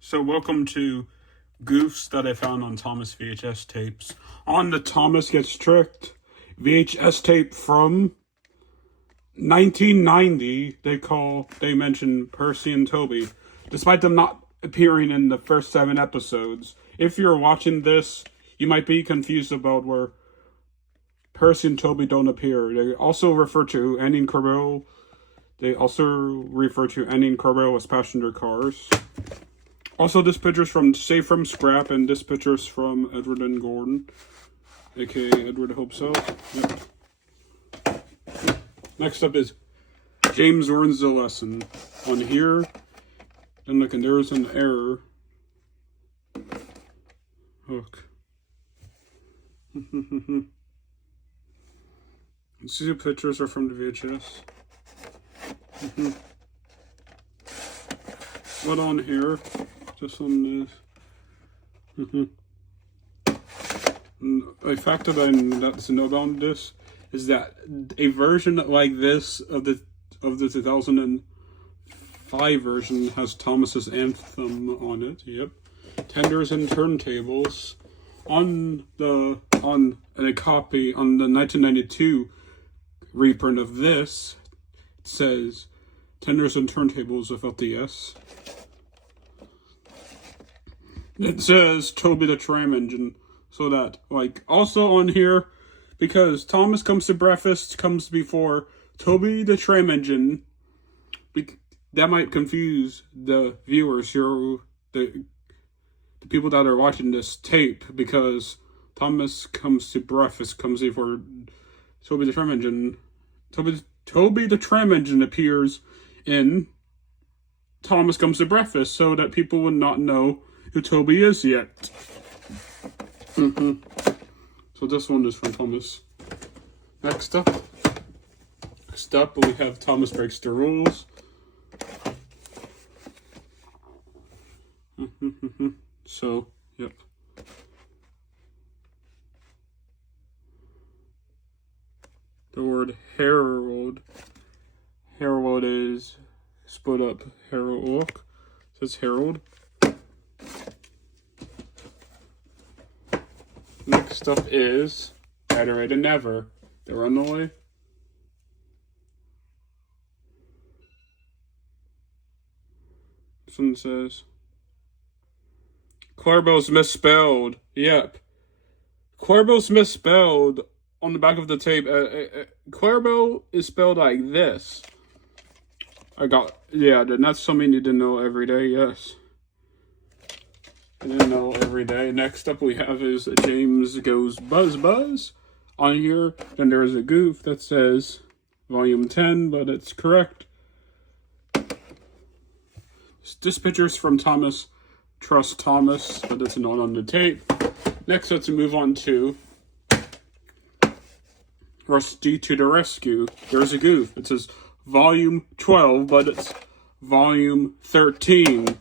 So welcome to Goofs that I found on Thomas VhS Tapes. On the Thomas Gets Tricked VHS tape from 1990, they mention Percy and Toby, despite them not appearing in the first 7 episodes. If you're watching this, you might be confused about where Percy and Toby don't appear. They also refer to Annie and Corbell. They also refer to Annie and Corbell as passenger cars. Also, this picture's from Save from Scrap, and this picture's from Edward and Gordon, aka Edward Hope So. Yep. Next up is James learns the lesson. On here, then look, and there's an error. Hook. See, the pictures are from the VHS. What on here? Just on this. A fact that's to know about this is that a version like this of the 2005 version has Thomas's anthem on it. Yep. Tenders and Turntables. On a copy on the 1992 reprint of this, it says Tenders and Turntables without the S. It says Toby the Tram Engine. So that, also on here, because Thomas Comes to Breakfast comes before Toby the Tram Engine, that might confuse the viewers here, the people that are watching this tape, because Thomas Comes to Breakfast comes before Toby the Tram Engine. Toby the Tram Engine appears in Thomas Comes to Breakfast, so that people would not know who Toby is yet. So this one is from Thomas. Next up, we have Thomas Breaks the Rules. So, yep. The word Herald is split up. Herald. It says Herald. Next up is Better Than Never. The Runaway. This one says Corbell's misspelled. Yep. Corbell's misspelled on the back of the tape. Corbell is spelled like this. Then that's something you didn't know every day, yes. I didn't know every day. Next up we have is James Goes Buzz Buzz. On here, then there's a goof that says Volume 10, but it's correct. This picture's from Thomas Trust Thomas, but it's not on the tape. Next, let's move on to Rusty to the Rescue. There's a goof. It says Volume 12, but it's Volume 13.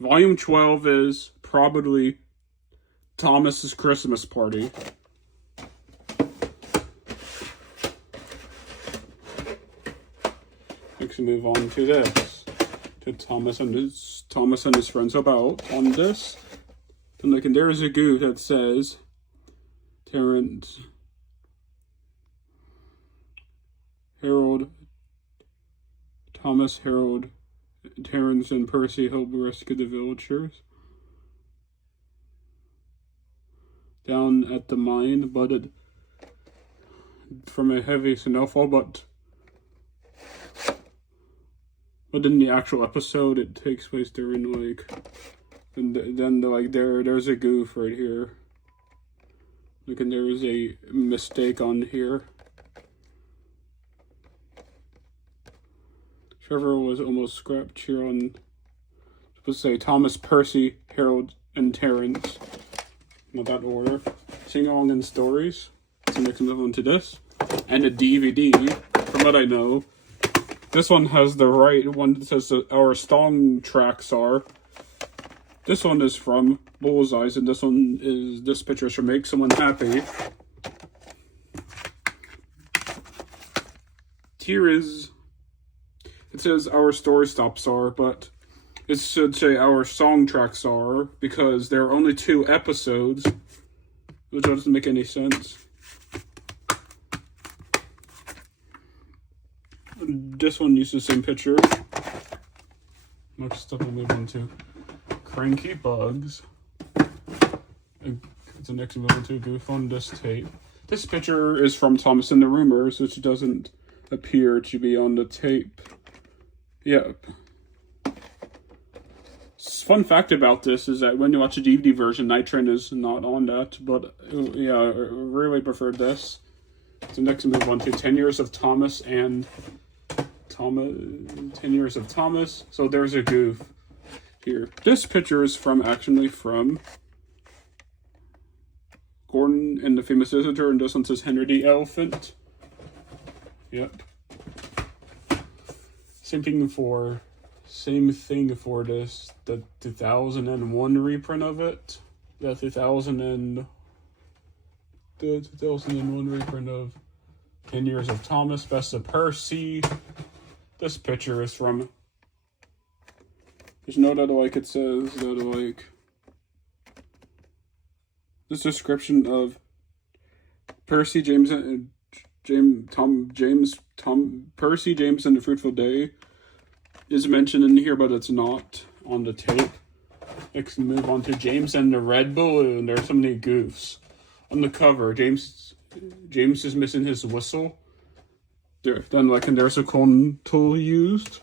Volume 12 is probably Thomas's Christmas Party. Next, we move on to this. To Thomas and his friends about on this. And there's a goof that says Terrence, Harold, Thomas, Harold, Terrence and Percy help rescue the villagers down at the mine, but from a heavy snowfall. But in the actual episode, it takes place during there's a goof right here. And there is a mistake on here. Trevor was almost scrapped here on, supposed to say Thomas, Percy, Harold, and Terrence. Not that order. Sing along in stories. So next move on to this. And a DVD, from what I know. This one has the right one that says our song tracks are. This one is from Bullseyes, and this picture is from Make Someone Happy. Here is, it says our story stops are, but it should say our song tracks are, because there are only 2 episodes, which doesn't make any sense. This one uses the same picture. Next up, we'll move on to Cranky Bugs. The next move on to a goof on this tape. This picture is from Thomas and the Rumors, which doesn't appear to be on the tape. Yep. Fun fact about this is that when you watch the DVD version, Night Train is not on that, but yeah, I really prefer this. So next we move on to 10 Years of Thomas and 10 Years of Thomas. So there's a goof here. This picture is actually from Gordon and the Famous Visitor, and this one says Henry the Elephant. Yep. Same thing for this, the 2001 reprint of it. The 2001 reprint of 10 Years of Thomas, Best of Percy. This picture is from, there's no that like, it says that like, this description of Percy, James, and Percy, James, and the Fruitful Day is mentioned in here, but it's not on the tape. Let's move on to James and the Red Balloon. There's so many goofs. On the cover, James is missing his whistle. And there's a cone tool used.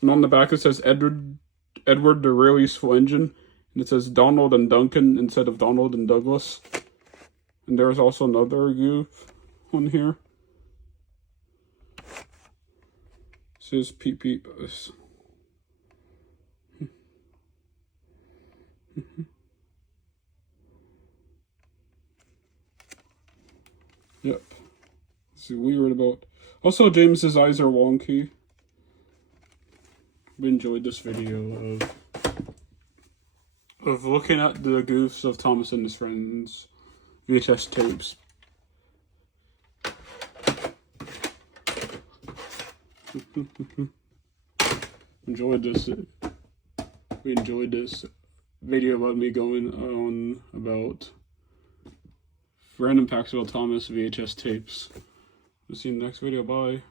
And on the back it says Edward the Real Useful Engine. And it says Donald and Duncan instead of Donald and Douglas. And there's also another goof on here. It says Peep Peep Us. Yep. It's weird about. Also, James's eyes are wonky. We enjoyed this video of looking at the goofs of Thomas and his Friends VHS tapes. Enjoyed this. We enjoyed this video about me going on about random facts about Thomas VHS tapes. We'll see you in the next video. Bye.